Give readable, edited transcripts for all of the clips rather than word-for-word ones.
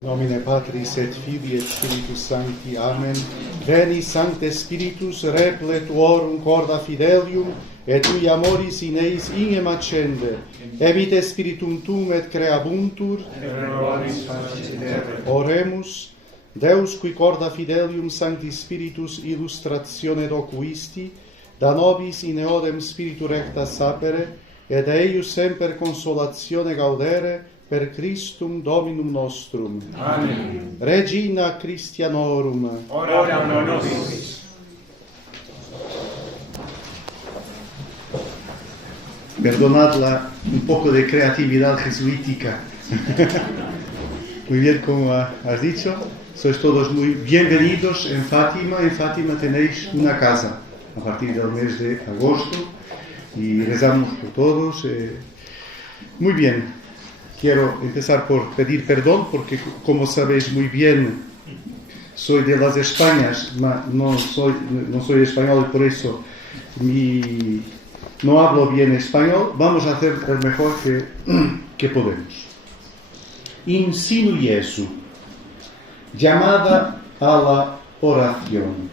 Nomine Patris et Filii et Spiritus Sancti. Amen. Veni Sancte Spiritus repletuorum corda fidelium, et tui amoris in eis ingem accende. Evite spiritum tuum et creabuntur. Oremus. Deus qui corda fidelium Sancti Spiritus illustratione docuisti, da nobis in eodem spiritu recta sapere, et eius semper consolatione gaudere, per Christum Dominum nostrum. Amen. Regina Christianorum. Ora pro nobis. Perdonad un poco de creatividad jesuítica. Muy bien, como has dicho, sois todos muy bienvenidos en Fátima. En Fátima tenéis una casa a partir del mes de agosto y rezamos por todos. Muy bien. Quiero empezar por pedir perdón porque, como sabéis muy bien, soy de las Españas, no soy español y por eso no hablo bien español. Vamos a hacer el mejor que podemos. In sinu Jesu, llamada a la oración.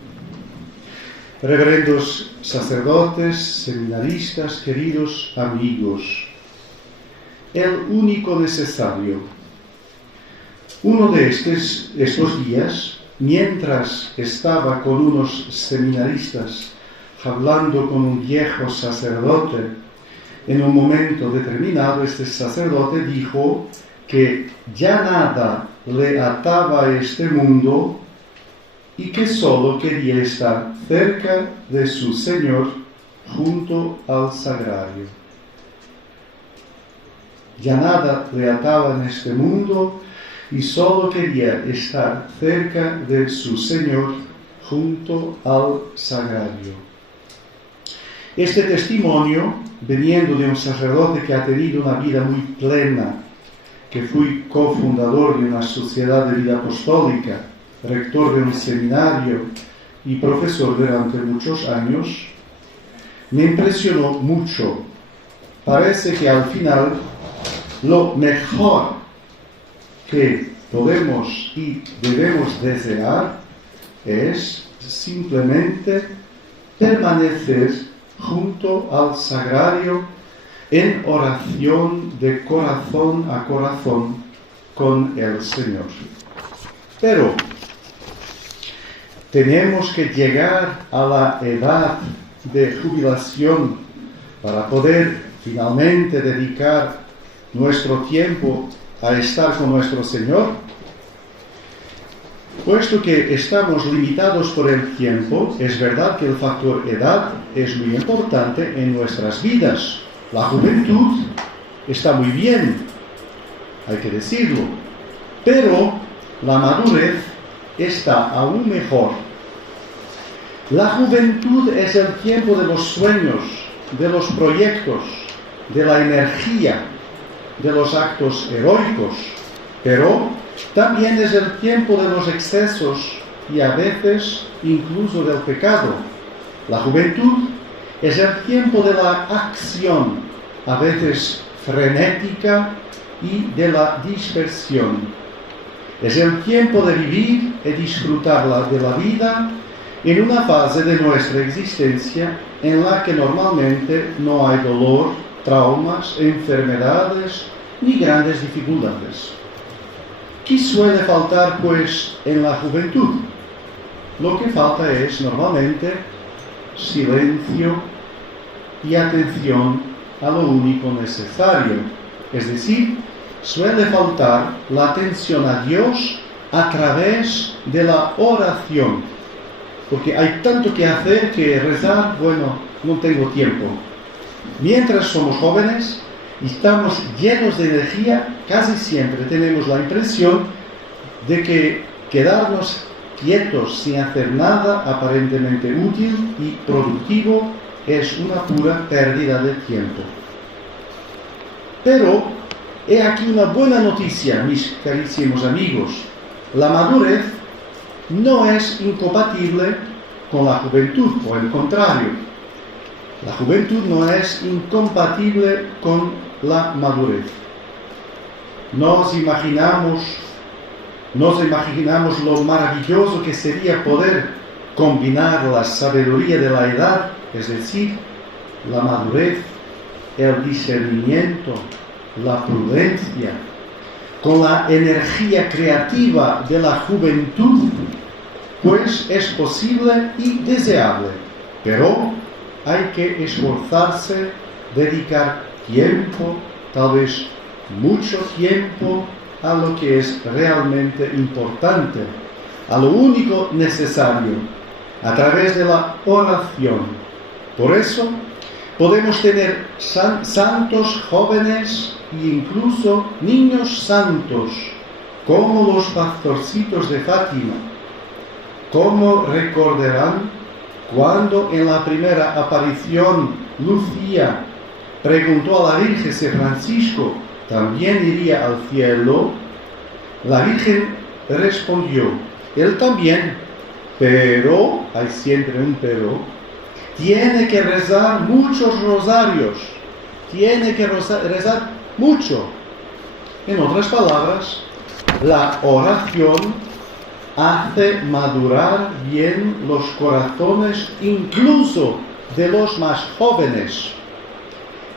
Reverendos sacerdotes, seminaristas, queridos amigos, el único necesario. Uno de estos días, mientras estaba con unos seminaristas hablando con un viejo sacerdote, en un momento determinado este sacerdote dijo que ya nada le ataba a este mundo y que solo quería estar cerca de su Señor junto al sagrario. Ya nada le ataba en este mundo y solo quería estar cerca de su Señor junto al sagrario. Este testimonio, viniendo de un sacerdote que ha tenido una vida muy plena, que fue cofundador de una sociedad de vida apostólica, rector de un seminario y profesor durante muchos años, me impresionó mucho. Parece que al final lo mejor que podemos y debemos desear es simplemente permanecer junto al sagrario en oración de corazón a corazón con el Señor. Pero tenemos que llegar a la edad de jubilación para poder finalmente dedicar nuestro tiempo a estar con nuestro Señor. Puesto que estamos limitados por el tiempo, es verdad que el factor edad es muy importante en nuestras vidas. La juventud está muy bien, hay que decirlo, pero la madurez está aún mejor. La juventud es el tiempo de los sueños, de los proyectos, de la energía, de los actos heroicos, pero también es el tiempo de los excesos y a veces incluso del pecado. La juventud es el tiempo de la acción, a veces frenética, y de la dispersión. Es el tiempo de vivir y disfrutar de la vida en una fase de nuestra existencia en la que normalmente no hay dolor, traumas, enfermedades ni grandes dificultades. ¿Qué suele faltar, pues, en la juventud? Lo que falta es, normalmente, silencio y atención a lo único necesario. Es decir, suele faltar la atención a Dios a través de la oración. Porque hay tanto que hacer que rezar, no tengo tiempo. Mientras somos jóvenes y estamos llenos de energía, casi siempre tenemos la impresión de que quedarnos quietos sin hacer nada aparentemente útil y productivo es una pura pérdida de tiempo. Pero he aquí una buena noticia, mis carísimos amigos. La madurez no es incompatible con la juventud, o el contrario. La juventud no es incompatible con la madurez. Nos imaginamos nos imaginamos lo maravilloso que sería poder combinar la sabiduría de la edad, es decir, la madurez, el discernimiento, la prudencia, con la energía creativa de la juventud, pues es posible y deseable, pero hay que esforzarse, dedicar tiempo, tal vez mucho tiempo, a lo que es realmente importante, a lo único necesario, a través de la oración. Por eso podemos tener santos jóvenes e incluso niños santos, como los pastorcitos de Fátima. Como recordarán, cuando en la primera aparición Lucía preguntó a la Virgen si Francisco también iría al cielo, la Virgen respondió, él también, pero, hay siempre un pero, tiene que rezar muchos rosarios, tiene que rezar mucho. En otras palabras, la oración hace madurar bien los corazones incluso de los más jóvenes.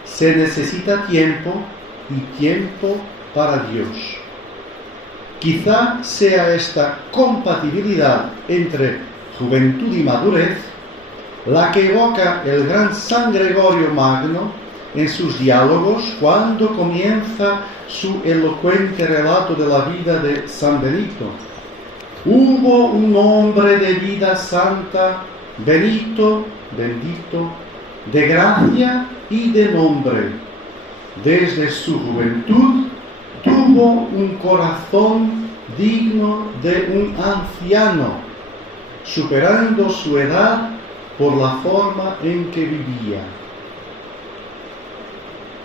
Se necesita tiempo y tiempo para Dios. Quizá sea esta compatibilidad entre juventud y madurez la que evoca el gran San Gregorio Magno en sus diálogos cuando comienza su elocuente relato de la vida de San Benito. Hubo un hombre de vida santa, Benito, bendito, de gracia y de nombre. Desde su juventud tuvo un corazón digno de un anciano, superando su edad por la forma en que vivía.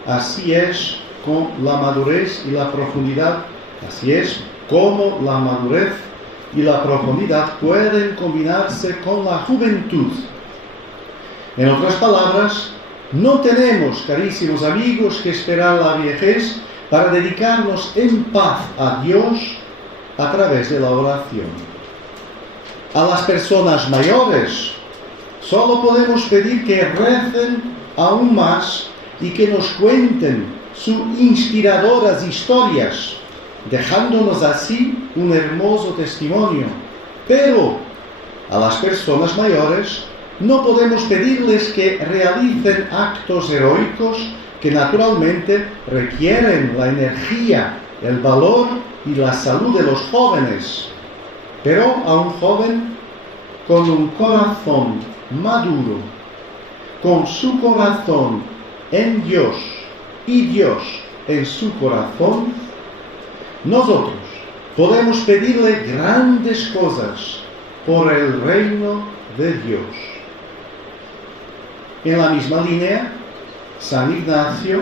Así es con la madurez y la profundidad, así es como la madurez y la profundidad pueden combinarse con la juventud. En otras palabras, no tenemos, carísimos amigos, que esperar la vejez para dedicarnos en paz a Dios a través de la oración. A las personas mayores solo podemos pedir que recen aún más y que nos cuenten sus inspiradoras historias, dejándonos así un hermoso testimonio. Pero a las personas mayores no podemos pedirles que realicen actos heroicos que naturalmente requieren la energía, el valor y la salud de los jóvenes. Pero a un joven con un corazón maduro, con su corazón en Dios y Dios en su corazón, nosotros podemos pedirle grandes cosas por el reino de Dios. En la misma línea, San Ignacio,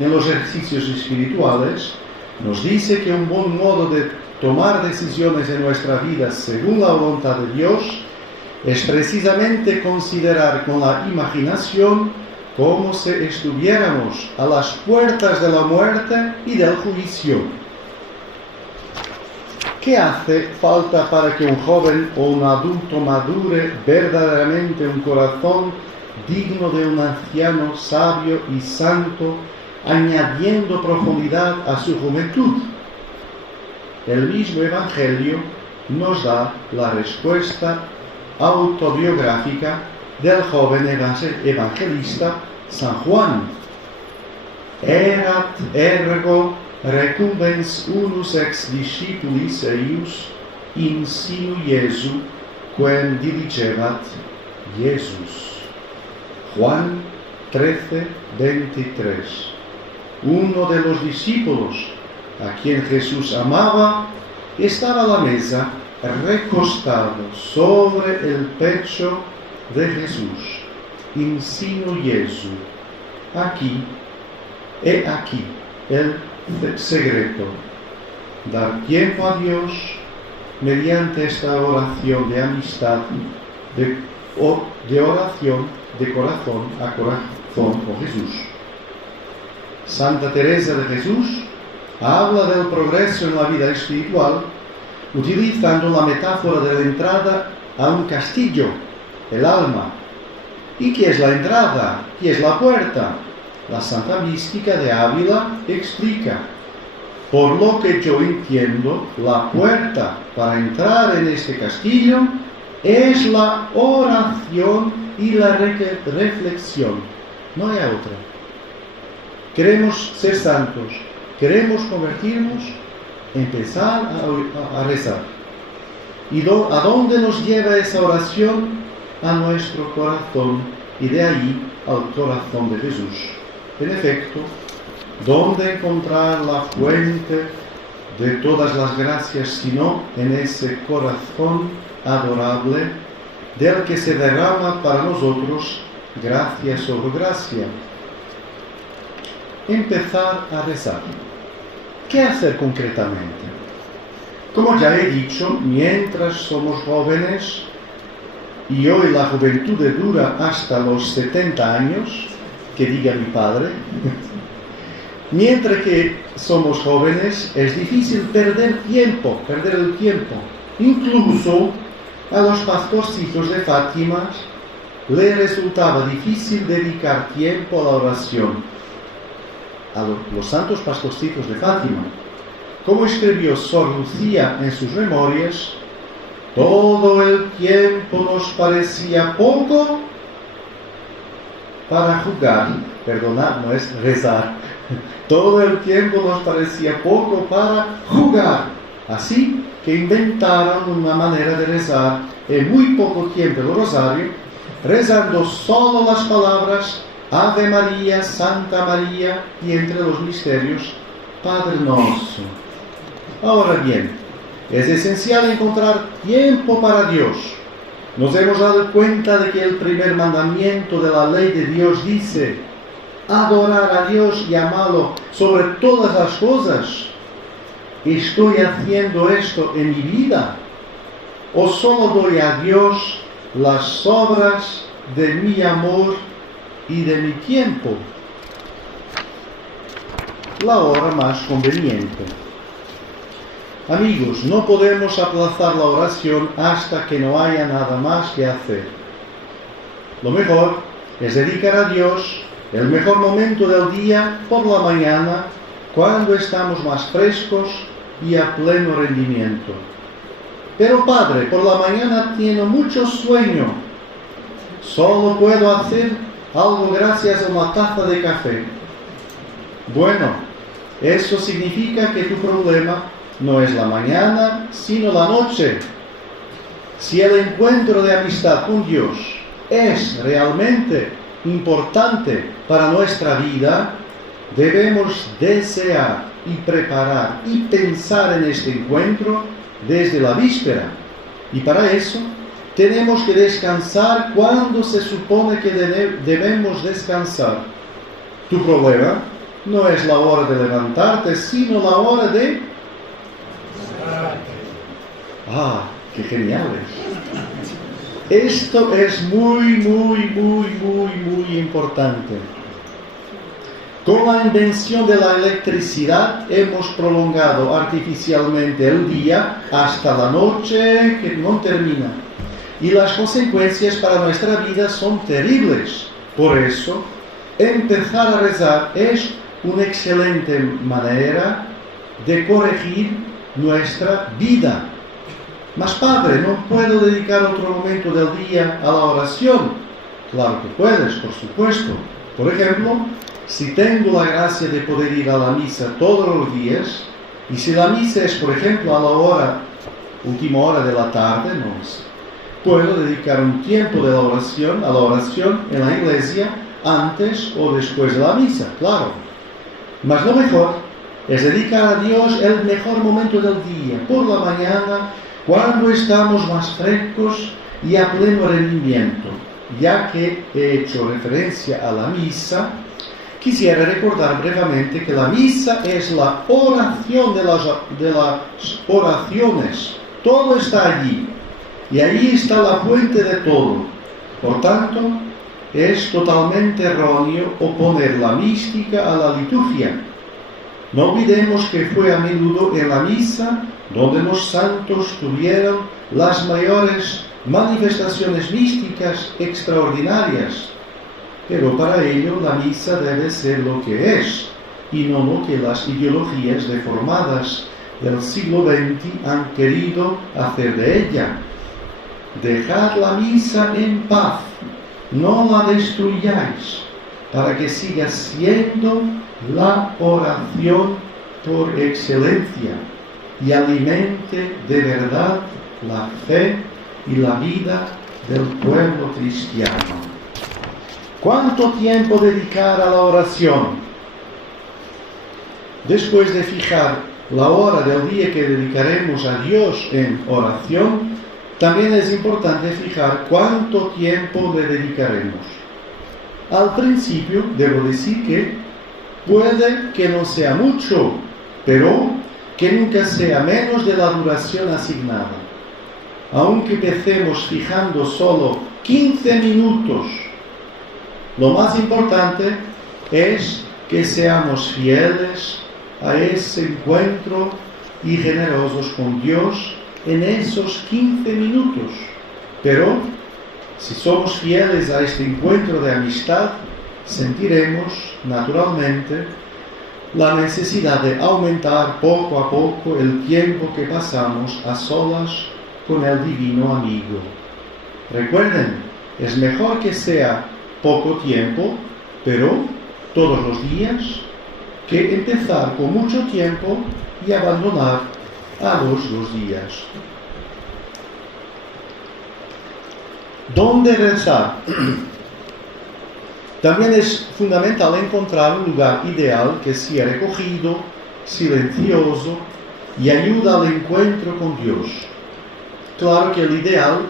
en los ejercicios espirituales, nos dice que un buen modo de tomar decisiones en nuestra vida según la voluntad de Dios es precisamente considerar con la imaginación como si estuviéramos a las puertas de la muerte y del juicio. ¿Qué hace falta para que un joven o un adulto madure verdaderamente un corazón digno de un anciano sabio y santo, añadiendo profundidad a su juventud? El mismo Evangelio nos da la respuesta autobiográfica del joven evangelista San Juan. Erat ergo recumbens unus ex discipulis eius in sinu Iesu quem diligebat Iesus. Juan 13:23. Uno de los discípulos a quien Jesús amaba estaba a la mesa recostado sobre el pecho de Jesús, in sinu Iesu. He aquí el secreto: dar tiempo a Dios mediante esta oración de amistad, de oración de corazón a corazón con Jesús. Santa Teresa de Jesús habla del progreso en la vida espiritual utilizando la metáfora de la entrada a un castillo, el alma. ¿Y qué es la entrada? ¿Qué es la puerta? La Santa Mística de Ávila explica: por lo que yo entiendo, la puerta para entrar en este castillo es la oración y la reflexión. No hay otra. Queremos ser santos, queremos convertirnos, empezar a rezar. ¿Y a dónde nos lleva esa oración? A nuestro corazón, y de ahí al corazón de Jesús. En efecto, ¿dónde encontrar la fuente de todas las gracias sino en ese corazón adorable del que se derrama para nosotros gracia sobre gracia? Empezar a rezar. ¿Qué hacer concretamente? Como ya he dicho, mientras somos jóvenes, y hoy la juventud dura hasta los 70 años, que diga mi padre, mientras que somos jóvenes es difícil perder el tiempo. Incluso a los pastorcitos de Fátima les resultaba difícil dedicar tiempo a la oración. A los santos pastorcitos de Fátima, como escribió Sor Lucía en sus memorias, todo el tiempo nos parecía poco para jugar, perdonad, no es rezar, todo el tiempo nos parecía poco para jugar, así que inventaron una manera de rezar en muy poco tiempo el rosario, rezando solo las palabras Ave María, Santa María y entre los misterios Padre Nuestro. Ahora bien, es esencial encontrar tiempo para Dios. Nos hemos dado cuenta de que el primer mandamiento de la ley de Dios dice: adorar a Dios y amarlo sobre todas las cosas. ¿Estoy haciendo esto en mi vida? ¿O solo doy a Dios las obras de mi amor y de mi tiempo? La hora más conveniente. Amigos, no podemos aplazar la oración hasta que no haya nada más que hacer. Lo mejor es dedicar a Dios el mejor momento del día por la mañana, cuando estamos más frescos y a pleno rendimiento. Pero Padre, por la mañana tengo mucho sueño. Solo puedo hacer algo gracias a una taza de café. Bueno, eso significa que tu problema no es la mañana, sino la noche. Si el encuentro de amistad con Dios es realmente importante para nuestra vida, debemos desear y preparar y pensar en este encuentro desde la víspera. Y para eso tenemos que descansar cuando se supone que debemos descansar. Tu problema no es la hora de levantarte, sino la hora de... ¡Ah, qué geniales! Esto es muy importante. Con la invención de la electricidad hemos prolongado artificialmente el día hasta la noche que no termina. Y las consecuencias para nuestra vida son terribles. Por eso, empezar a rezar es una excelente manera de corregir nuestra vida. Mas Padre, ¿no puedo dedicar otro momento del día a la oración? Claro que puedes, por supuesto. Por ejemplo, si tengo la gracia de poder ir a la misa todos los días, y si la misa es, por ejemplo, a la última hora de la tarde, no sé, puedo dedicar un tiempo de a la oración en la iglesia antes o después de la misa, claro. Mas lo mejor es dedicar a Dios el mejor momento del día, por la mañana, cuando estamos más frescos y a pleno rendimiento. Ya que he hecho referencia a la misa, quisiera recordar brevemente que la misa es la oración de las oraciones. Todo está allí. Y allí está la fuente de todo. Por tanto, es totalmente erróneo oponer la mística a la liturgia. No olvidemos que fue a menudo en la misa donde los santos tuvieron las mayores manifestaciones místicas extraordinarias. Pero para ello la misa debe ser lo que es, y no lo que las ideologías deformadas del siglo XX han querido hacer de ella. Dejad la misa en paz, no la destruyáis, para que siga siendo la oración por excelencia y alimente de verdad la fe y la vida del pueblo cristiano. ¿Cuánto tiempo dedicar a la oración? Después de fijar la hora del día que dedicaremos a Dios en oración, también es importante fijar cuánto tiempo le dedicaremos. Al principio debo decir que puede que no sea mucho, pero que nunca sea menos de la duración asignada. Aunque empecemos fijando solo 15 minutos, lo más importante es que seamos fieles a ese encuentro y generosos con Dios en esos 15 minutos. Pero si somos fieles a este encuentro de amistad, sentiremos naturalmente la necesidad de aumentar poco a poco el tiempo que pasamos a solas con el divino amigo. Recuerden, es mejor que sea poco tiempo, pero todos los días, que empezar con mucho tiempo y abandonar a los 2 días. ¿Dónde rezar? También es fundamental encontrar un lugar ideal que sea recogido, silencioso y ayuda al encuentro con Dios. Claro que el ideal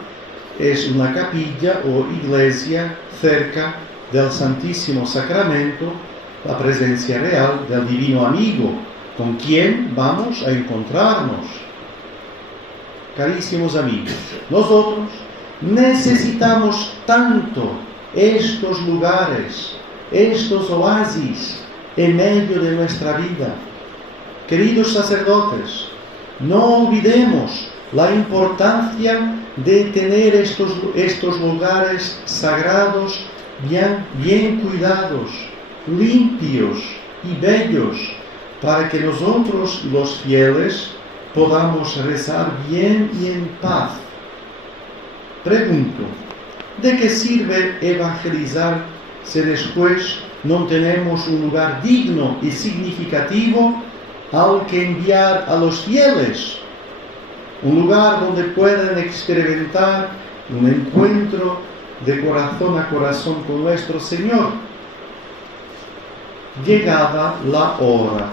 es una capilla o iglesia cerca del Santísimo Sacramento, la presencia real del Divino Amigo, con quien vamos a encontrarnos. Carísimos amigos, nosotros necesitamos tanto estos lugares, estos oasis en medio de nuestra vida. Queridos sacerdotes, no olvidemos la importancia de tener estos lugares sagrados bien cuidados, limpios y bellos, para que nosotros los fieles podamos rezar bien y en paz. Pregunto, ¿de qué sirve evangelizar si después no tenemos un lugar digno y significativo al que enviar a los fieles? Un lugar donde puedan experimentar un encuentro de corazón a corazón con nuestro Señor. Llegada la hora.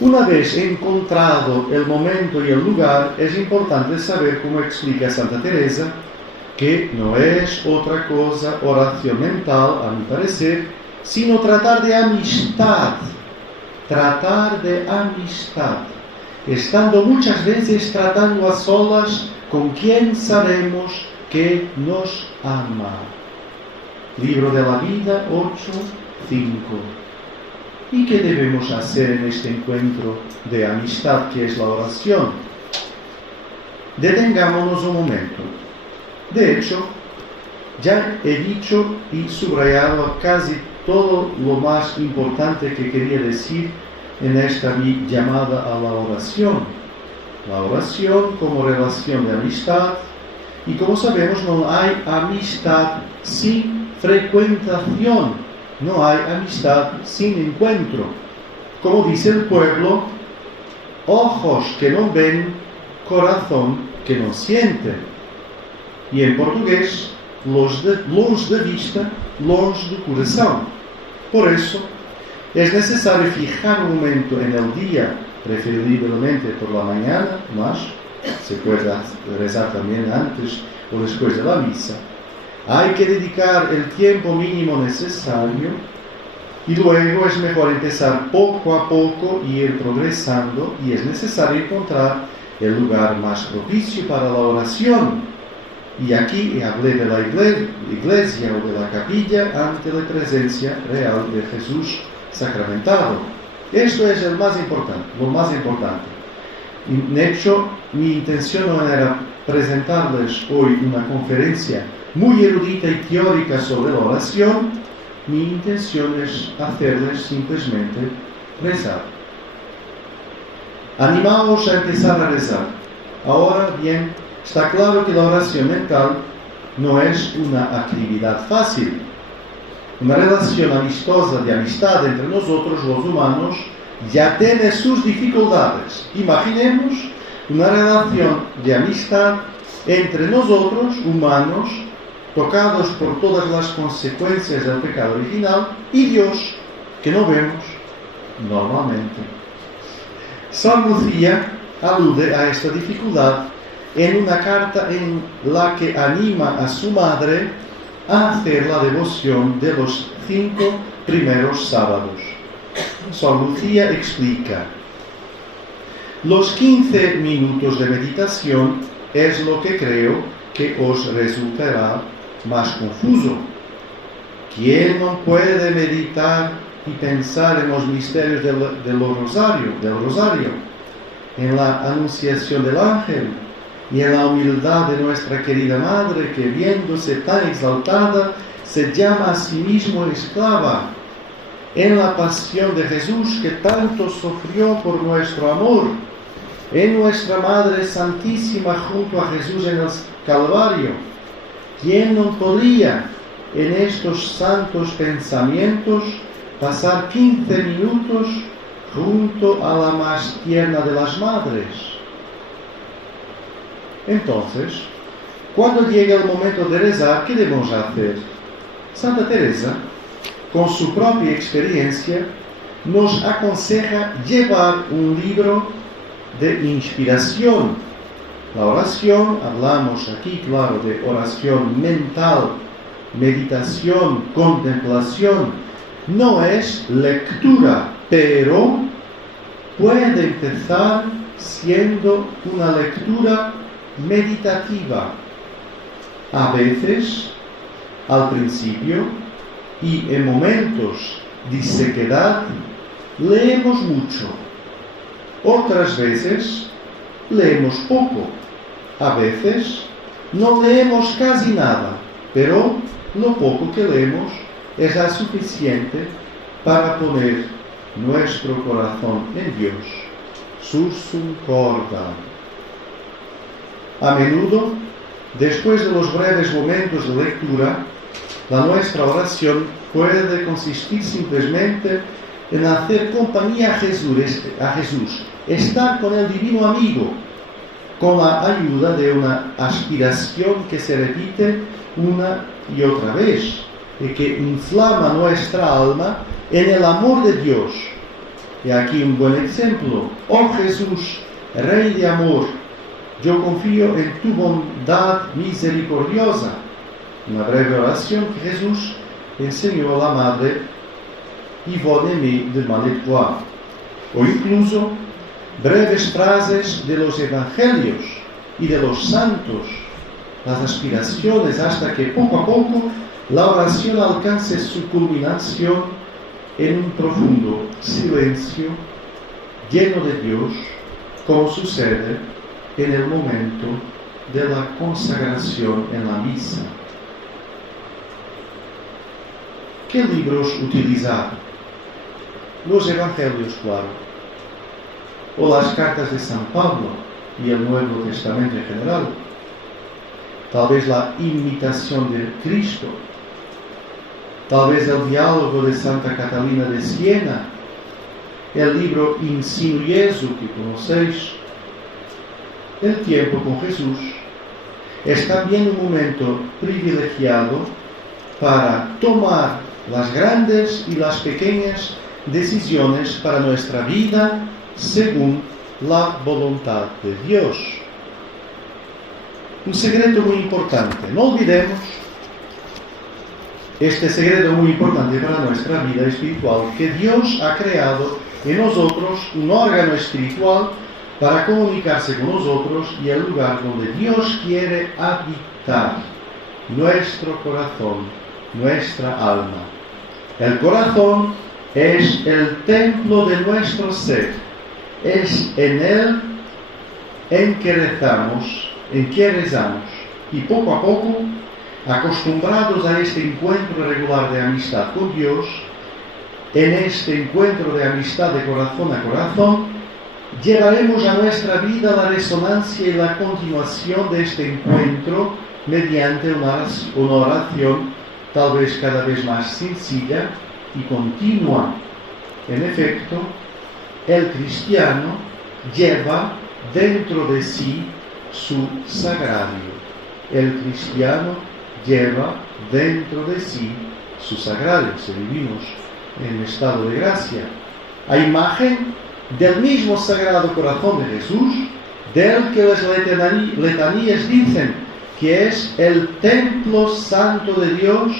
Una vez encontrado el momento y el lugar, es importante saber, como explica Santa Teresa, que no es otra cosa oración mental, a mi parecer, sino tratar de amistad, estando muchas veces tratando a solas con quien sabemos que nos ama. Libro de la Vida 8:5. ¿Y qué debemos hacer en este encuentro de amistad que es la oración? Detengámonos un momento. De hecho, ya he dicho y subrayado casi todo lo más importante que quería decir en esta mi llamada a la oración. La oración como relación de amistad, y como sabemos no hay amistad sin frecuentación, no hay amistad sin encuentro. Como dice el pueblo, ojos que no ven, corazón que no siente. Y en portugués, longe de vista, longe do coração. Por eso, es necesario fijar un momento en el día, preferiblemente por la mañana, mas se puede rezar también antes o después de la misa. Hay que dedicar el tiempo mínimo necesario y luego es mejor empezar poco a poco y ir progresando, y es necesario encontrar el lugar más propicio para la oración. Y aquí hablé de la iglesia o de la capilla ante la presencia real de Jesús sacramentado. Esto es el más importante, lo más importante. De hecho, mi intención no era presentarles hoy una conferencia muy erudita y teórica sobre la oración. Mi intención es hacerles simplemente rezar. Animaos a empezar a rezar. Ahora bien, está claro que la oración mental no es una actividad fácil. Una relación amistosa de amistad entre nosotros los humanos ya tiene sus dificultades. Imaginemos una relación de amistad entre nosotros, humanos, tocados por todas las consecuencias del pecado original, y Dios, que no vemos normalmente. San Lucía alude a esta dificultad en una carta en la que anima a su madre a hacer la devoción de los 5 primeros sábados. San Lucía explica: los 15 minutos de meditación es lo que creo que os resultará más confuso. ¿Quién no puede meditar y pensar en los misterios del rosario, en la anunciación del ángel y en la humildad de nuestra querida madre, que viéndose tan exaltada se llama a sí mismo esclava, en la pasión de Jesús, que tanto sufrió por nuestro amor, en nuestra Madre Santísima junto a Jesús en el Calvario? ¿Quién no podría en estos santos pensamientos pasar 15 minutos junto a la más tierna de las madres? Entonces, cuando llega el momento de rezar, ¿qué debemos hacer? Santa Teresa, con su propia experiencia, nos aconseja llevar un libro de inspiración. La oración, hablamos aquí, claro, de oración mental, meditación, contemplación, no es lectura, pero puede empezar siendo una lectura meditativa. A veces, al principio y en momentos de sequedad, leemos mucho. Otras veces, leemos poco. A veces, no leemos casi nada, pero lo poco que leemos es ya suficiente para poner nuestro corazón en Dios. Sursum corda. A menudo, después de los breves momentos de lectura, nuestra oración puede consistir simplemente en hacer compañía a Jesús, estar con el divino amigo, con la ayuda de una aspiración que se repite una y otra vez y que inflama nuestra alma en el amor de Dios. Y aquí un buen ejemplo: oh Jesús, Rey de amor, yo confío en tu bondad misericordiosa. Una breve oración que Jesús enseñó a la madre Yvonne de Malétroit. O incluso breves frases de los evangelios y de los santos, las aspiraciones, hasta que poco a poco la oración alcance su culminación en un profundo silencio lleno de Dios, como sucede en el momento de la consagración en la misa. ¿Qué libros utilizar? Los evangelios, claro, o las cartas de San Pablo y el Nuevo Testamento en general. Tal vez la imitación de Cristo, tal vez el diálogo de Santa Catalina de Siena, el libro Ensino Jesu, que conocéis. El tiempo con Jesús es también un momento privilegiado para tomar las grandes y las pequeñas decisiones para nuestra vida según la voluntad de Dios. Un secreto muy importante, no olvidemos este secreto muy importante para nuestra vida espiritual, que Dios ha creado en nosotros un órgano espiritual para comunicarse con nosotros, y el lugar donde Dios quiere habitar: nuestro corazón, nuestra alma. El corazón es el templo de nuestro ser. Es en él en que rezamos, y poco a poco, acostumbrados a este encuentro regular de amistad con Dios, en este encuentro de amistad de corazón a corazón, llevaremos a nuestra vida la resonancia y la continuación de este encuentro mediante una oración tal vez cada vez más sencilla y continua. En efecto, el cristiano lleva dentro de sí su sagrario. El cristiano lleva dentro de sí su sagrario. Si vivimos en estado de gracia, a imagen del mismo Sagrado Corazón de Jesús, del que las letanías dicen que es el templo santo de Dios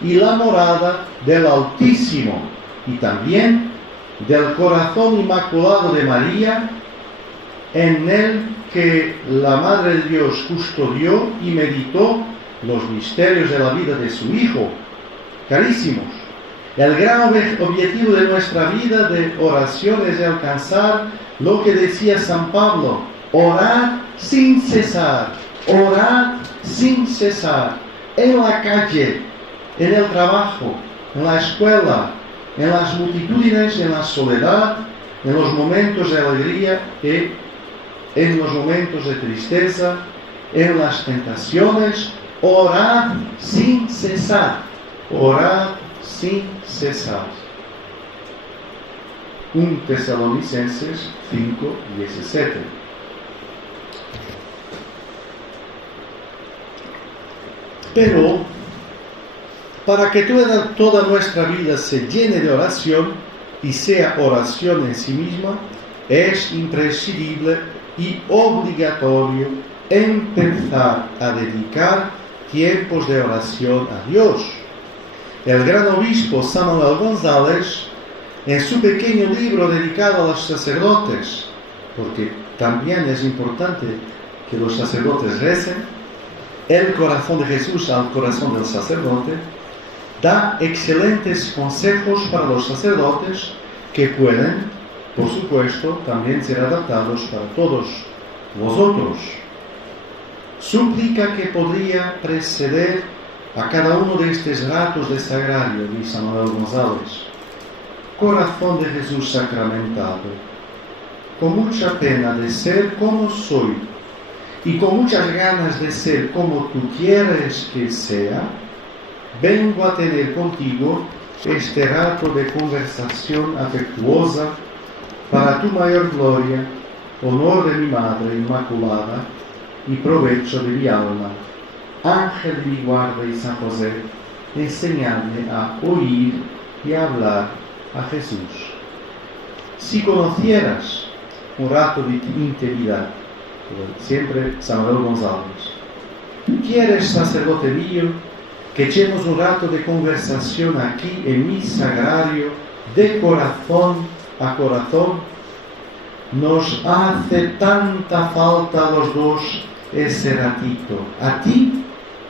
y la morada del Altísimo, y también del corazón inmaculado de María, en el que la Madre de Dios custodió y meditó los misterios de la vida de su Hijo. Carísimos, el gran objetivo de nuestra vida de oración es alcanzar lo que decía San Pablo: orad sin cesar, orad sin cesar, en la calle, en el trabajo, en la escuela, en las multitudes, en la soledad, en los momentos de alegría y en los momentos de tristeza, en las tentaciones. Orad sin cesar, orad sin cesar. 1 Tesalonicenses 5:17. Pero para que toda nuestra vida se llene de oración y sea oración en sí misma, es imprescindible y obligatorio empezar a dedicar tiempos de oración a Dios. El gran obispo Samuel González, en su pequeño libro dedicado a los sacerdotes, porque también es importante que los sacerdotes recen, El corazón de Jesús al corazón del sacerdote, da excelentes consejos para los sacerdotes que pueden, por supuesto, también ser adaptados para todos vosotros. Súplica que podría preceder a cada uno de estos ratos de sagrario, dice Samuel González. Corazón de Jesús sacramentado, con mucha pena de ser como soy y con muchas ganas de ser como tú quieres que sea, vengo a tener contigo este rato de conversación afectuosa para tu mayor gloria, honor de mi Madre Inmaculada y provecho de mi alma. Ángel de mi guarda y San José, enseñadme a oír y a hablar a Jesús. Si conocieras un rato de intimidad, siempre Samuel González, ¿quieres, sacerdote mío, que echemos un rato de conversación aquí en mi sagrario, de corazón a corazón? Nos hace tanta falta a los dos ese ratito. A ti,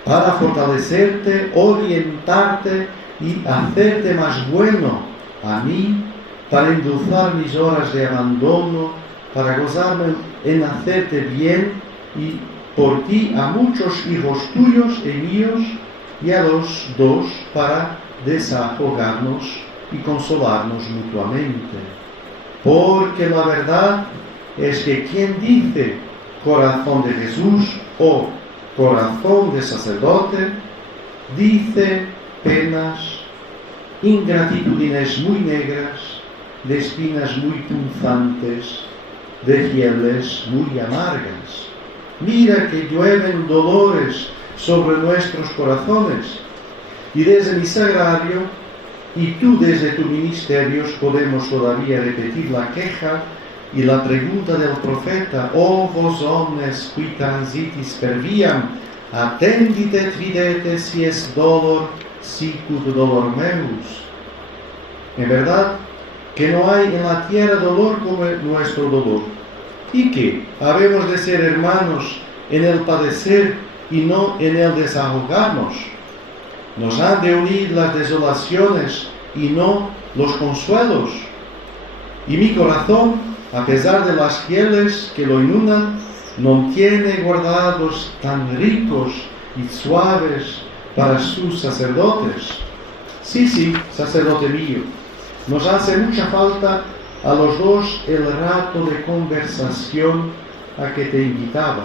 para fortalecerte, orientarte y hacerte más bueno. A mí, para endulzar mis horas de abandono, para gozarme en hacerte bien, y por ti a muchos hijos tuyos y míos, y a los dos para desahogarnos y consolarnos mutuamente. Porque la verdad es que quien dice corazón de Jesús o corazón de sacerdote, dice penas, ingratitudes muy negras, de espinas muy punzantes, de fieles muy amargas. Mira que llueven dolores sobre nuestros corazones, y desde mi sagrario y tú desde tu ministerio podemos todavía repetir la queja y la pregunta del profeta: O vos omnes qui transitis per viam, attendite tridete si es dolor sicut dolor meus. En verdad que no hay en la tierra dolor como nuestro dolor, y que habemos de ser hermanos en el padecer y no en el desahogarnos. Nos han de unir las desolaciones y no los consuelos. Y mi corazón, a pesar de las pieles que lo inundan, no tiene guardados tan ricos y suaves para sus sacerdotes. Sí, sacerdote mío, nos hace mucha falta a los dos el rato de conversación a que te invitaba.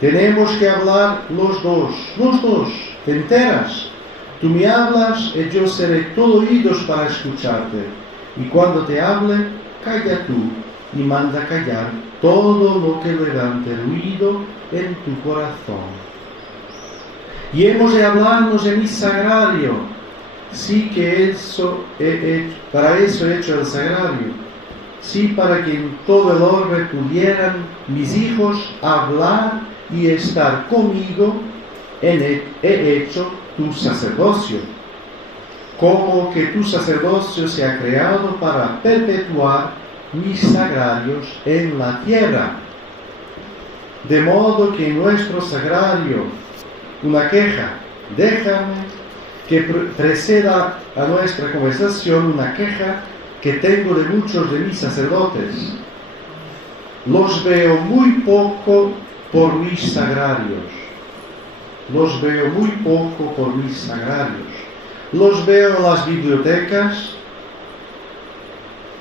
Tenemos que hablar los dos, ¿te enteras? Tú me hablas y yo seré todo oídos para escucharte. Y cuando te hable, calla tú y manda callar todo lo que levante ruido en tu corazón. Y hemos de hablarnos en mi sagrario. Sí que eso para eso he hecho el sagrario. Sí, para que en todo el orbe pudieran mis hijos hablar y estar conmigo, he hecho tu sacerdocio. Como que tu sacerdocio se ha creado para perpetuar mis sagrarios en la tierra. De modo que en nuestro sagrario, una queja, déjame que preceda a nuestra conversación una queja que tengo de muchos de mis sacerdotes. Los veo muy poco por mis sagrarios. Los veo en las bibliotecas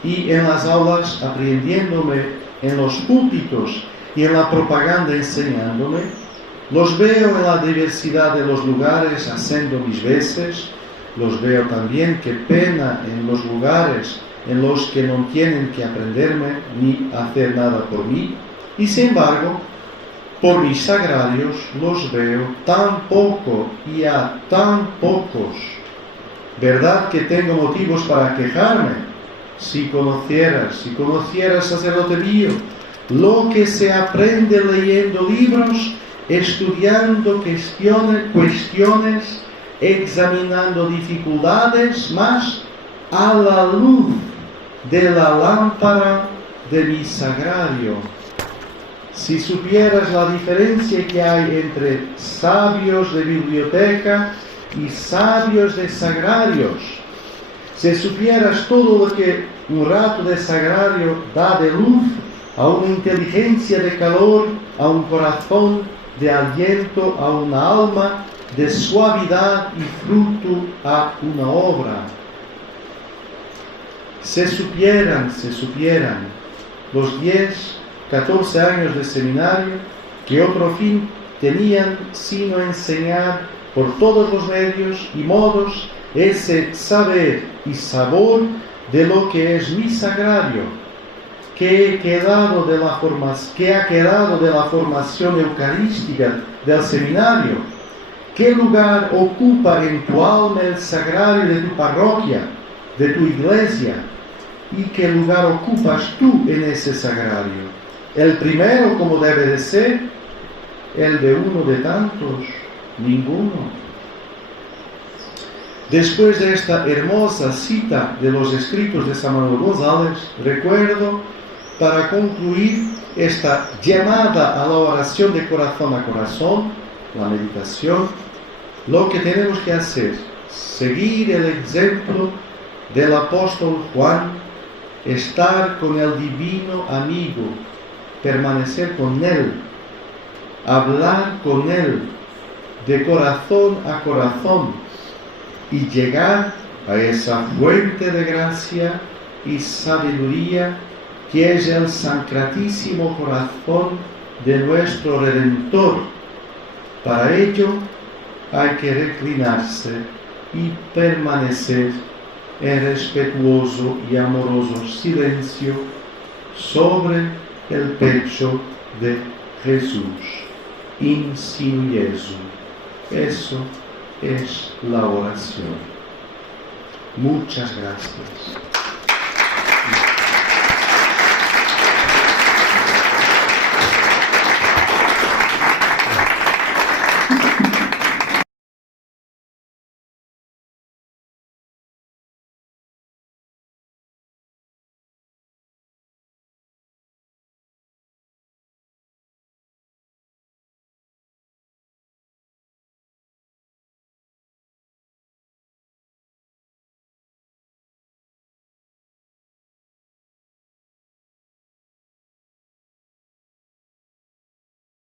y en las aulas aprendiéndome, en los púlpitos y en la propaganda enseñándome. Los veo en la diversidad de los lugares haciendo mis veces. Los veo también, qué pena, en los lugares en los que no tienen que aprenderme ni hacer nada por mí. Y sin embargo, por mis sagrarios los veo tan poco y a tan pocos. ¿Verdad que tengo motivos para quejarme? Si conocieras, sacerdote mío, lo que se aprende leyendo libros, estudiando cuestiones, examinando dificultades, más a la luz de la lámpara de mi sagrario. Si supieras la diferencia que hay entre sabios de biblioteca y sabios de sagrarios, si supieras todo lo que un rato de sagrario da de luz a una inteligencia de calor, a un corazón de aliento, a una alma de suavidad y fruto a una obra. Se supieran los 10, 14 años de seminario, que otro fin tenían sino enseñar por todos los medios y modos ese saber y sabor de lo que es mi sagrario, que ha quedado de la formación eucarística del seminario. ¿Qué lugar ocupa en tu alma el sagrario de tu parroquia, de tu iglesia? ¿Y qué lugar ocupas tú en ese sagrario? El primero, como debe de ser, el de uno de tantos, ninguno. Después de esta hermosa cita de los escritos de San Manuel González, recuerdo, para concluir esta llamada a la oración de corazón a corazón, la meditación, lo que tenemos que hacer, seguir el ejemplo del apóstol Juan, estar con el divino amigo, permanecer con él, hablar con él de corazón a corazón y llegar a esa fuente de gracia y sabiduría que es el sacratísimo corazón de nuestro Redentor. Para ello hay que reclinarse y permanecer en respetuoso y amoroso silencio sobre el pecho de Jesús. In sinu Jesu. Eso es la oración. Muchas gracias.